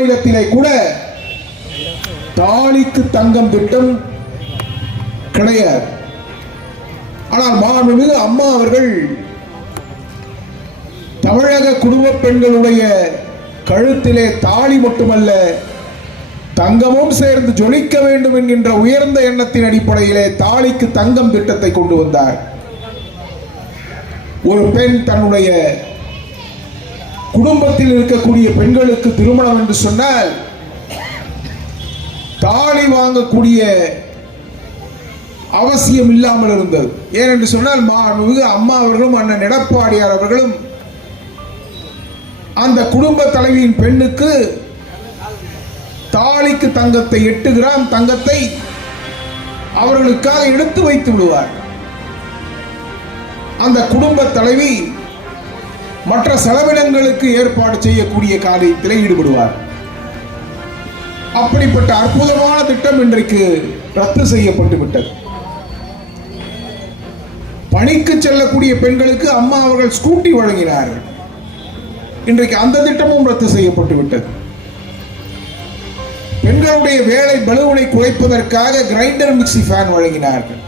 மாநிலத்திலே கூட தாலிக்கு தங்கம் திட்டம் கிடையாது. ஆனால் மாண்புமிகு அம்மா அவர்கள் தமிழக குடும்ப பெண்களுடைய கழுத்திலே தாலி மட்டுமல்ல தங்கமும் சேர்ந்து ஜொலிக்க வேண்டும் என்கின்ற உயர்ந்த எண்ணத்தின் அடிப்படையிலே தாலிக்கு தங்கம் திட்டத்தை கொண்டு வந்தார். ஒரு பெண் தன்னுடைய குடும்பத்தில் இருக்கக்கூடிய பெண்களுக்கு திருமணம் என்று சொன்னால் தாலி வாங்கக்கூடிய அவசியம் இல்லாமல் இருந்தது. ஏனென்று சொன்னால் மாண்புமிகு அம்மா அவர்களும் அண்ணன் எடப்பாடியார் அவர்களும் அந்த குடும்ப தலைவியின் பெண்ணுக்கு தாலிக்கு தங்கத்தை எட்டு கிராம் தங்கத்தை அவர்களுக்காக எடுத்து வைத்து விடுவார். அந்த குடும்ப தலைவி மற்ற செலவினங்களுக்கு ஏற்பாடு செய்யக்கூடிய காரியத்தில் ஈடுபடுவார். அப்படிப்பட்ட அற்புதமான திட்டம் இன்றைக்கு ரத்து செய்யப்பட்டு விட்டது. பணிக்கு செல்லக்கூடிய பெண்களுக்கு அம்மா அவர்கள் ஸ்கூட்டி வழங்கினார்கள். இன்றைக்கு அந்த திட்டமும் ரத்து செய்யப்பட்டு விட்டது. பெண்களுடைய வேலை பலுவினை குறைப்பதற்காக கிரைண்டர் மிக்சி ஃபேன் வழங்கினார்கள்.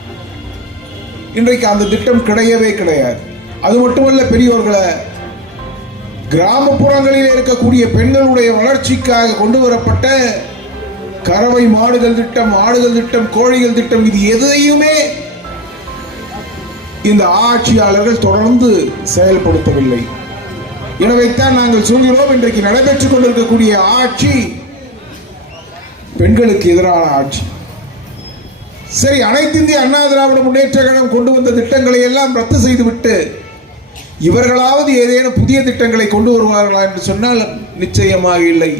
இன்றைக்கு அந்த திட்டம் கிடையவே கிடையாது. அது மட்டுமல்ல பெரியோர்களை கிராமப்புறங்களில் இருக்கக்கூடிய பெண்களுடைய வளர்ச்சிக்காக கொண்டு வரப்பட்ட கறவை மாடுகள் திட்டம் ஆடுகள் திட்டம் கோழிகள் திட்டம் இது எதையுமே இந்த ஆட்சியாளர்கள் தொடர்ந்து செயல்படுத்தவில்லை. எனவேத்தான் நாங்கள் சொல்கிறோம் இன்றைக்கு நடைபெற்றுக் கொண்டிருக்கக்கூடிய ஆட்சி பெண்களுக்கு எதிரான ஆட்சி. சரி அனைத்து இந்திய அண்ணா திராவிட முன்னேற்ற கழகம் கொண்டு வந்த திட்டங்களை எல்லாம் ரத்து செய்துவிட்டு இவர்களாவது ஏதேனும் புதிய திட்டங்களை கொண்டு வருவார்களா என்று சொன்னால் நிச்சயமாக இல்லை.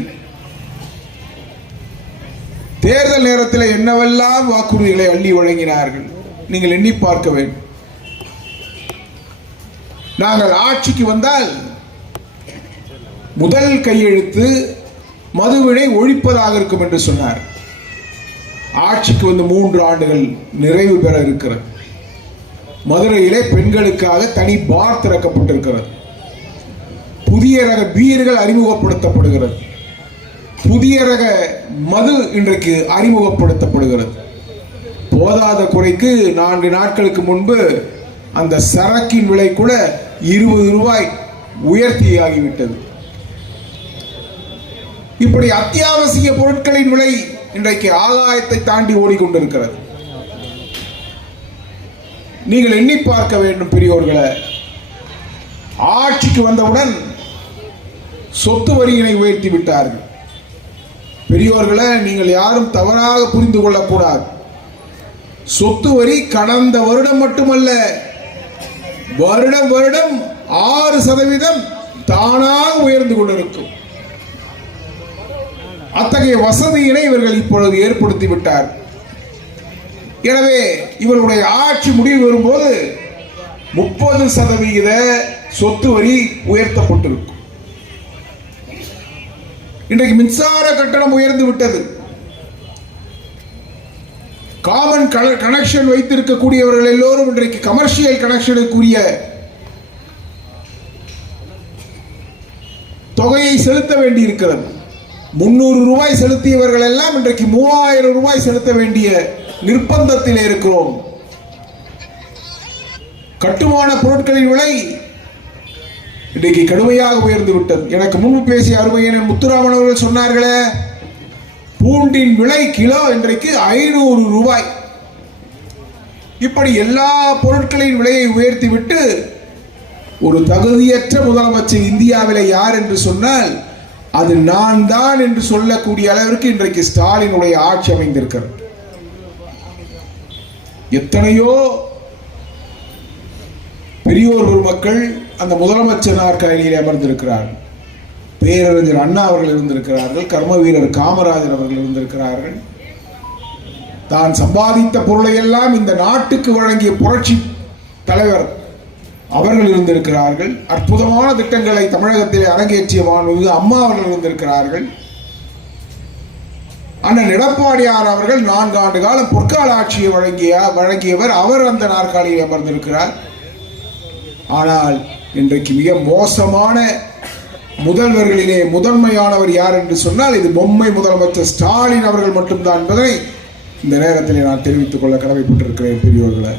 தேர்தல் நேரத்தில் என்னவெல்லாம் வாக்குறுதிகளை அள்ளி வழங்கினார்கள் நீங்கள் எண்ணி பார்க்க வேண்டும். நாங்கள் ஆட்சிக்கு வந்தால் முதல் கையெழுத்து மதுவினை ஒழிப்பதாக இருக்கும் என்று சொன்னார். ஆட்சிக்கு வந்து மூன்று ஆண்டுகள் நிறைவு பெற இருக்கிறது. மதுரையிலே பெண்களுக்காக தனி பார் திறக்கப்பட்டிருக்கிறது. புதிய ரக பீர்கள் அறிமுகப்படுத்தப்படுகிறது. புதிய ரக மது இன்றைக்கு அறிமுகப்படுத்தப்படுகிறது. போதாத குறைக்கு நான்கு நாட்களுக்கு முன்பு அந்த சரக்கின் விலை கூட இருபது ரூபாய் உயர்த்தியாகிவிட்டது. இப்படி அத்தியாவசிய பொருட்களின் விலை இன்றைக்கு ஆகாயத்தை தாண்டி ஓடிக்கொண்டிருக்கிறது. நீங்கள் எண்ணி பார்க்க வேண்டும் பெரியோர்களை. ஆட்சிக்கு வந்தவுடன் சொத்து வரியினை உயர்த்தி விட்டார்கள். பெரியோர்களை நீங்கள் யாரும் தவறாக புரிந்து கொள்ளக்கூடாது. சொத்து வரி கடந்த வருடம் மட்டுமல்ல வருடம் வருடம் ஆறு சதவீதம் தானாக உயர்ந்து கொண்டிருக்கும். அத்தகைய வசதியினை இவர்கள் இப்பொழுது ஏற்படுத்தி விட்டார் எனவே இவருடைய ஆட்சி முடிவு வரும்போது முப்பது சதவிகித சொத்து வரி உயர்த்தப்பட்டிருக்கும். இன்றைக்கு மின்சார கட்டணம் உயர்ந்து விட்டது. காமன் கனெக்ஷன் வைத்திருக்கக்கூடியவர்கள் எல்லோரும் இன்றைக்கு கமர்ஷியல் கனெக்ஷனுக்குரிய தொகையை செலுத்த வேண்டியிருக்கிறது. முன்னூறு ரூபாய் செலுத்தியவர்கள் எல்லாம் இன்றைக்கு மூவாயிரம் ரூபாய் செலுத்த வேண்டிய நிர்பந்தத்தில் இருக்கிறோம். கட்டுமான பொருட்களின் விலை இன்றைக்கு கடுமையாக உயர்ந்து விட்டது. எனக்கு முன்பு பேசிய அருமையினர் முத்துராமன் அவர்கள் சொன்னார்களே பூண்டின் விலை கிலோ இன்றைக்கு ஐநூறு ரூபாய். இப்படி எல்லா பொருட்களின் விலையை உயர்த்தி விட்டு ஒரு தகுதியற்ற முதலமைச்சர் இந்தியாவில் யார் என்று சொன்னால் அது நான் தான் என்று சொல்லக்கூடிய அளவிற்கு இன்றைக்கு ஸ்டாலினுடைய ஆட்சி அமைந்திருக்கிறது. எத்தனையோ பெரியோர் ஒரு மக்கள் அந்த முதலமைச்சர் நாற்காலியில் அமர்ந்திருக்கிறார்கள் பேரறிஞர் அண்ணா அவர்கள் இருந்திருக்கிறார்கள் கர்ம வீரர் காமராஜர் அவர்கள் இருந்திருக்கிறார்கள். தான் சம்பாதித்த பொருளை எல்லாம் இந்த நாட்டுக்கு வழங்கிய புரட்சி தலைவர் அவர்கள் இருந்திருக்கிறார்கள். அற்புதமான திட்டங்களை தமிழகத்தில் அரங்கேற்றிய மாண்புமிகு அம்மா அவர்கள் இருந்திருக்கிறார்கள். அண்ணன் எடப்பாடியார் அவர்கள் நான்கு ஆண்டு காலம் பொற்கால ஆட்சியை வழங்கிய வழங்கியவர் அவர் அந்த நாற்காலியில் அமர்ந்திருக்கிறார். ஆனால் இன்றைக்கு மிக மோசமான முதல்வர்களிலே முதன்மையானவர் யார் என்று சொன்னால் இது பொம்மை முதலமைச்சர் ஸ்டாலின் அவர்கள் மட்டும்தான் என்பதை இந்த நேரத்தில் நான் தெரிவித்துக் கொள்ள கடமைப்பட்டிருக்கிறேன் பெரியோர்களை.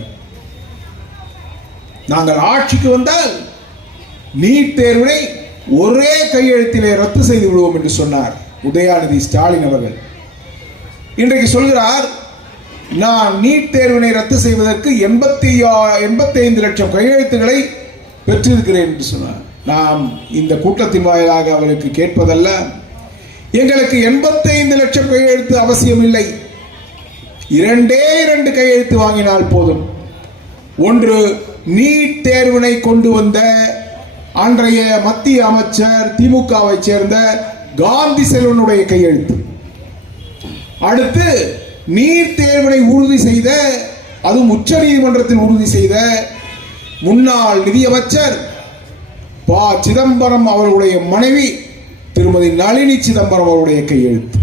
நாங்கள் ஆட்சிக்கு வந்தால் நீட் தேர்வினை ஒரே கையெழுத்திலே ரத்து செய்து விடுவோம் என்று சொன்னார் உதயாநிதி ஸ்டாலின் அவர்கள். இன்றைக்கு சொல்கிறார் நான் நீட் தேர்வினை ரத்து செய்வதற்கு எண்பத்தி எண்பத்தி ஐந்து லட்சம் கையெழுத்துக்களை பெற்றிருக்கிறேன் என்று சொன்னார். நாம் இந்த கூட்டத்தின் வாயிலாக அவருக்கு கேட்பதல்ல. எங்களுக்கு எண்பத்தைந்து லட்சம் கையெழுத்து அவசியம் இல்லை இரண்டே இரண்டு கையெழுத்து வாங்கினால் போதும். ஒன்று நீட் தேர்வினை கொண்டு வந்த அன்றைய மத்திய அமைச்சர் திமுகவை சேர்ந்த காந்தி செல்வனுடைய கையெழுத்து. அடுத்து நீட் தேர்வினை உறுதி செய்த அதுவும் உச்ச நீதிமன்றத்தில் உறுதி செய்த முன்னாள் நிதியமைச்சர் ப. சிதம்பரம் அவர்களுடைய மனைவி திருமதி நளினி சிதம்பரம் அவருடைய கையெழுத்து.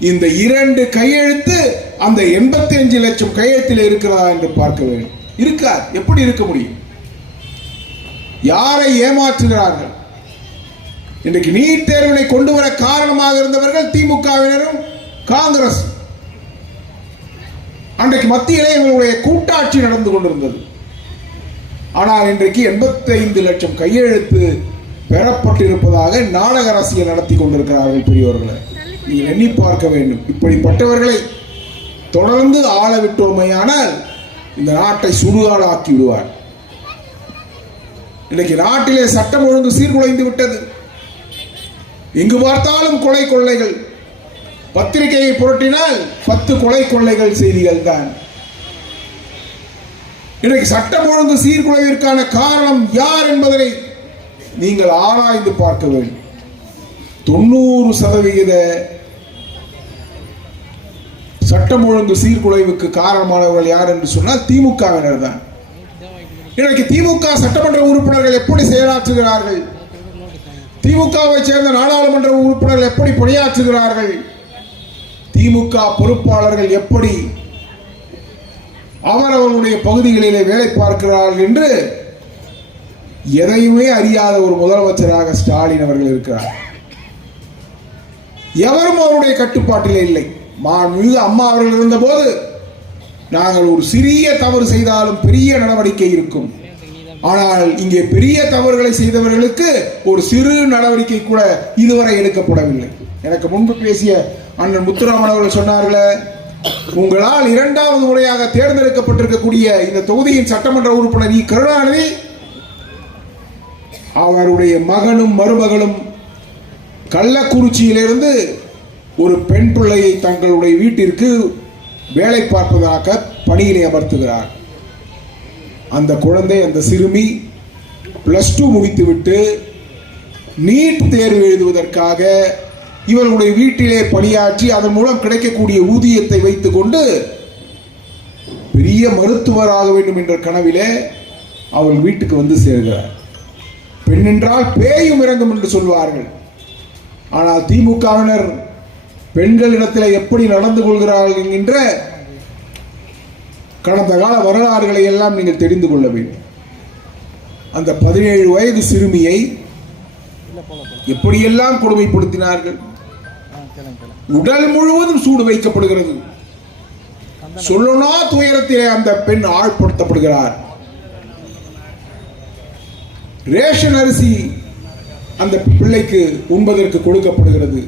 இந்த இரண்டு கையெழுத்து அந்த எண்பத்தி அஞ்சு லட்சம் கையெழுத்தில் இருக்கிறதா என்று பார்க்க வேண்டும். இருக்கார் எப்படி இருக்க முடியும்? யாரை ஏமாற்றுகிறார்கள்? இன்றைக்கு நீட் தேர்வினை கொண்டு வர காரணமாக இருந்தவர்கள் திமுகவினரும் காங்கிரஸ் அன்றைக்கு மத்தியிலே இவர்களுடைய கூட்டாட்சி நடந்து கொண்டிருந்தது. ஆனால் இன்றைக்கு 85 லட்சம் கையெழுத்து பெறப்பட்டிருப்பதாக நாடக அரசியல் நடத்தி கொண்டிருக்கிறார்கள் பெரியவர்களை நீங்கள் எண்ணி பார்க்க வேண்டும். இப்படிப்பட்டவர்களை தொடர்ந்து ஆள விட்டோமையானால் இந்த நாட்டை சுடுகாடாக்கி விடுவார். இன்னைக்கு நாட்டிலே சட்டம் ஒழுங்கு சீர்குலைந்து விட்டது. எங்கு பார்த்தாலும் கொலை கொள்ளைகள் பத்திரிகையை புரட்டினால் பத்து கொலை கொள்ளைகள் செய்திகள் தான். இன்றைக்கு சட்டம் ஒழுங்கு சீர்குலைவிற்கான காரணம் யார் என்பதனை நீங்கள் ஆராய்ந்து பார்க்க வேண்டும். தொண்ணூறு சதவிகித சட்டம் ஒழுங்கு சீர்குலைவுக்கு காரணமானவர்கள் யார் என்று சொன்னால் திமுகவினர் தான். இன்றைக்கு திமுக சட்டமன்ற உறுப்பினர்கள் எப்படி செயலாற்றுகிறார்கள்? திமுகவை சேர்ந்த நாடாளுமன்ற உறுப்பினர்கள் எப்படி பணியாற்றுகிறார்கள்? திமுக பொறுப்பாளர்கள் எப்படி அவரவர்களுடைய பகுதிகளிலே வேலை பார்க்கிறார்கள் என்று எதையுமே அறியாத ஒரு முதலமைச்சராக ஸ்டாலின் அவர்கள் இருக்கிறார். எவரும் அவருடைய கட்டுப்பாட்டிலே இல்லை. மாண்புமிகு அம்மா அவர்கள் இருந்தபோது நாங்கள் ஒரு சிறிய தவறு செய்தாலும் பெரிய நடவடிக்கை இருக்கும். ஆனால் இங்கே பெரிய தவறுகளை செய்தவர்களுக்கு ஒரு சிறு நடவடிக்கை கூட இதுவரை எடுக்கப்படவில்லை. எனக்கு முன்பு பேசிய அண்ணன் முத்துராமன் அவர்கள் சொன்னார்களே உங்களால் இரண்டாவது முறையாக தேர்ந்தெடுக்கப்பட்டிருக்கக்கூடிய இந்த தொகுதியின் சட்டமன்ற உறுப்பினர் இ. கருணாநிதி அவருடைய மகனும் மருமகளும் கள்ளக்குறிச்சியிலிருந்து ஒரு பெண் பிள்ளையை தங்களுடைய வீட்டிற்கு வேலை பார்ப்பதாக பணியிலே அமர்த்துகிறார். அந்த குழந்தை அந்த சிறுமி பிளஸ் டூ முடித்துவிட்டு நீட் தேர்வு எழுதுவதற்காக இவர்களுடைய வீட்டிலே பணியாற்றி அதன் மூலம் கிடைக்கக்கூடிய ஊதியத்தை வைத்துக்கொண்டு பெரிய மருத்துவராக வேண்டும் என்ற கனவிலே அவள் வீட்டுக்கு வந்து சேர்கிறார். பெண் என்றால் பேயும் இறங்கும் என்று சொல்வார்கள். ஆனால் திமுகவினர் பெண்களிடத்தில் எப்படி நடந்து கொள்கிறார்கள் என்கின்ற கடந்த கால வரலாறுகளை எல்லாம் நீங்கள் தெரிந்து கொள்ள வேண்டும். அந்த பதினேழு வயது சிறுமியை எப்படியெல்லாம் கொடுமைப்படுத்தினார்கள்? உடல் முழுவதும் சூடு வைக்கப்படுகிறது. சொல்லனா துயரத்திலே அந்த பெண் ஆழ்படுத்தப்படுகிறார் ரேஷன் அரிசி அந்த பிள்ளைக்கு உண்பதற்கு கொடுக்கப்படுகிறது.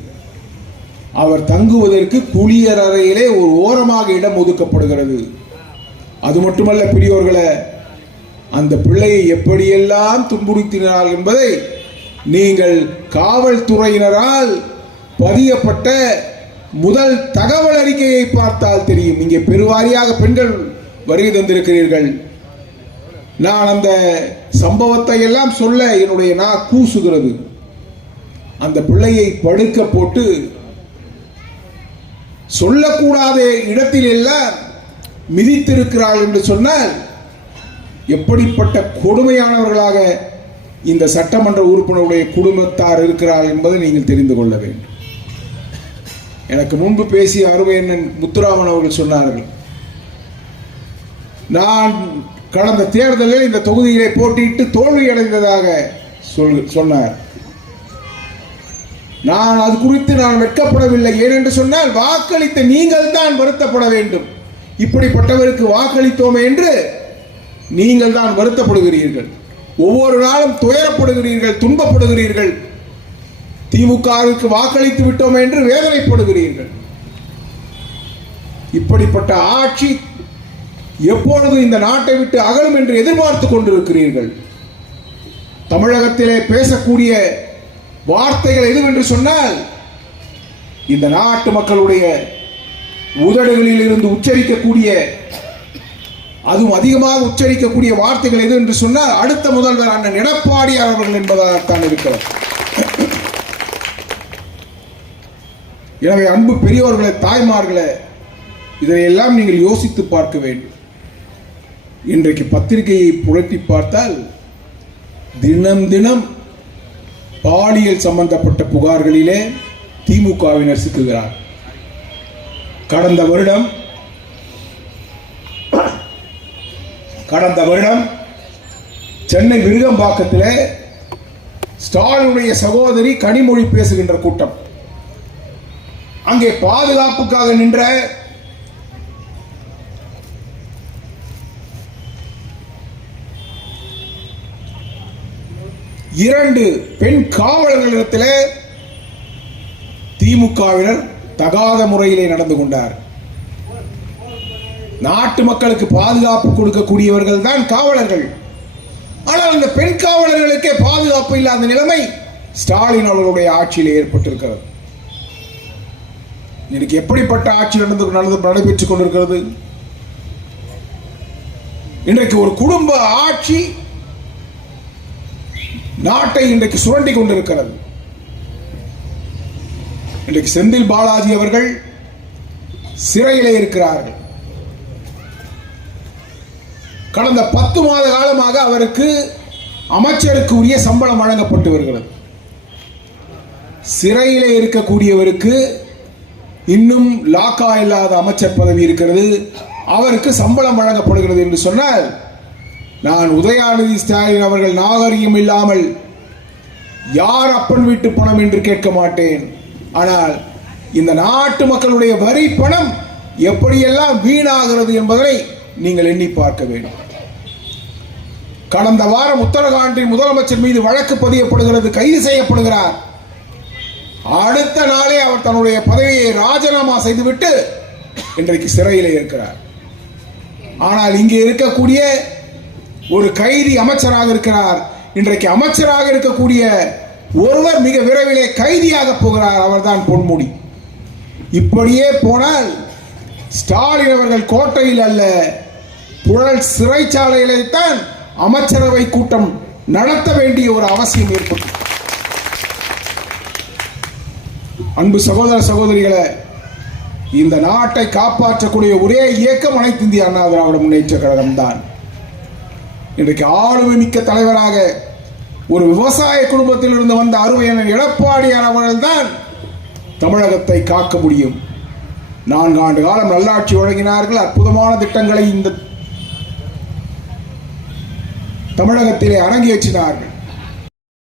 அவர் தங்குவதற்கு குளியர் அறையிலே ஒரு ஓரமாக இடம் ஒதுக்கப்படுகிறது. அது மட்டுமல்ல பெரியோர்களை அந்த பிள்ளையை எப்படியெல்லாம் துன்புறுத்தினார் என்பதை நீங்கள் காவல்துறையினரால் பதியப்பட்ட முதல் தகவல் அறிக்கையை பார்த்தால் தெரியும். இங்கே பெருவாரியாக பெண்கள் வருகை தந்திருக்கிறீர்கள். நான் அந்த சம்பவத்தை எல்லாம் சொல்ல என்னுடைய நா கூசுகிறது. அந்த பிள்ளையை படுக்க போட்டு சொல்லக்கூடாத இடத்தில் எல்லாம் மிதித்திருக்கிறாள் என்று சொன்னால் எப்படிப்பட்ட கொடுமையானவர்களாக இந்த சட்டமன்ற உறுப்பினருடைய குடும்பத்தார் இருக்கிறார் என்பதை நீங்கள் தெரிந்து கொள்ள வேண்டும். எனக்கு முன்பு பேசிய அருமையண்ணன் முத்துராமன் அவர்கள் சொன்னார்கள். நான் கடந்த தேர்தலில் இந்த தொகுதியிலே போட்டியிட்டு தோல்வி அடைந்ததாக சொல் சொன்னார். நான் அது குறித்து நான் வெட்கப்படவில்லை. ஏனென்று சொன்னால் வாக்களித்த நீங்கள் தான் வருத்தப்பட வேண்டும். இப்படிப்பட்டவருக்கு வாக்களித்தோமே என்று நீங்கள் தான் வருத்தப்படுகிறீர்கள். ஒவ்வொரு நாளும் துயரப்படுகிறீர்கள் துன்பப்படுகிறீர்கள். திமுகவிற்கு வாக்களித்து விட்டோம் என்று வேதனைப்படுகிறீர்கள். இப்படிப்பட்ட ஆட்சி எப்பொழுது இந்த நாட்டை விட்டு அகலும் என்று எதிர்பார்த்து கொண்டிருக்கிறீர்கள்? தமிழகத்திலே பேசக்கூடிய வார்த்தைகள் எதுவென்று சொன்னால் இந்த நாட்டு மக்களுடைய உதடுகளில் இருந்து உச்சரிக்கக்கூடிய அதுவும் அதிகமாக உச்சரிக்கக்கூடிய வார்த்தைகள் எது என்று சொன்னால் அடுத்த முதல்வர் அண்ணன் எடப்பாடியார் அவர்கள் என்பதாகத்தான் இருக்கிறார் எனவே அன்பு பெரியவர்களே தாய்மார்களே இதையெல்லாம் நீங்கள் யோசித்து பார்க்க வேண்டும். இன்றைக்கு பத்திரிகையை புரட்டி பார்த்தால் தினம் தினம் பாலியல் சம்பந்தப்பட்ட புகார்களிலே திமுகவினர் சிக்குகிறார் கடந்த வருடம் கடந்த வருடம் சென்னை விருகம்பாக்கத்திலே ஸ்டாலினுடைய சகோதரி கனிமொழி பேசுகின்ற கூட்டம். அங்கே பாதுகாப்புக்காக நின்ற இரண்டு பெண் காவலர்களிடத்தில் திமுகவினர் தகாத முறையிலே நடந்து கொண்டார். நாட்டு மக்களுக்கு பாதுகாப்பு கொடுக்கக்கூடியவர்கள் தான் காவலர்கள். ஆனால் அந்த பெண் காவலர்களுக்கே பாதுகாப்பு இல்லாத நிலைமை ஸ்டாலின் அவர்களுடைய ஆட்சியில் ஏற்பட்டிருக்கிறது. இன்னைக்கு எப்படிப்பட்ட ஆட்சி நடந்து நடந்து நடைபெற்றுக் கொண்டிருக்கிறது? இன்றைக்கு ஒரு குடும்ப ஆட்சி நாட்டை இன்றைக்கு சுரண்டி கொண்டிருக்கிறது. இன்றைக்கு செந்தில் பாலாஜி அவர்கள் சிறையிலே இருக்கிறார்கள். கடந்த பத்து மாத காலமாக அவருக்கு அமைச்சருக்கு உரிய சம்பளம் வழங்கப்பட்டு வருகிறது. சிறையிலே இருக்கக்கூடியவருக்கு இன்னும் லாக்கா இல்லாத அமைச்சர் பதவி இருக்கிறது. அவருக்கு சம்பளம் வழங்கப்படுகிறது என்று சொன்னால் நான் உதயாநிதி ஸ்டாலின் அவர்கள் நாகரிகம் இல்லாமல் யார் அப்பன் வீட்டு பணம் என்று கேட்க மாட்டேன். ஆனால் இந்த நாட்டு மக்களுடைய வரி பணம் எப்படியெல்லாம் வீணாகிறது என்பதை நீங்கள் எண்ணி பார்க்க வேண்டும். கடந்த வாரம் உத்தரகாண்டின் முதலமைச்சர் மீது வழக்கு பதியப்படுகிறது கைது செய்யப்படுகிறார். அடுத்த நாளே அவர் தன்னுடைய பதவியை ராஜினாமா செய்துவிட்டு இன்றைக்கு சிறையில் இருக்கிறார். ஆனால் இங்கே இருக்கக்கூடிய ஒரு கைதி அமைச்சராக இருக்கிறார். இன்றைக்கு அமைச்சராக இருக்கக்கூடிய ஒருவர் மிக விரைவிலே கைதியாக போகிறார் அவர்தான் பொன்முடி. இப்படியே போனால் ஸ்டாலின் அவர்கள் கோட்டையில் அல்ல புழல் சிறைச்சாலையிலே தான் அமைச்சரவை கூட்டம் நடத்த வேண்டிய ஒரு அவசியம் ஏற்படும் அன்பு சகோதர சகோதரிகளை இந்த நாட்டை காப்பாற்றக்கூடிய ஒரே இயக்கம் அனைத்து இந்திய அண்ணா திராவிட முன்னேற்ற கழகம் தான் இன்றைக்கு ஆளுமை மிக்க தலைவராக ஒரு விவசாய குடும்பத்தில் இருந்து வந்த அருமையான எடப்பாடியார் அவர்கள் தான் தமிழகத்தை காக்க முடியும். நான்கு ஆண்டு காலம் நல்லாட்சி வழங்கினார்கள் அற்புதமான திட்டங்களை இந்த தமிழகத்திலே அரங்கேற்றினார்கள்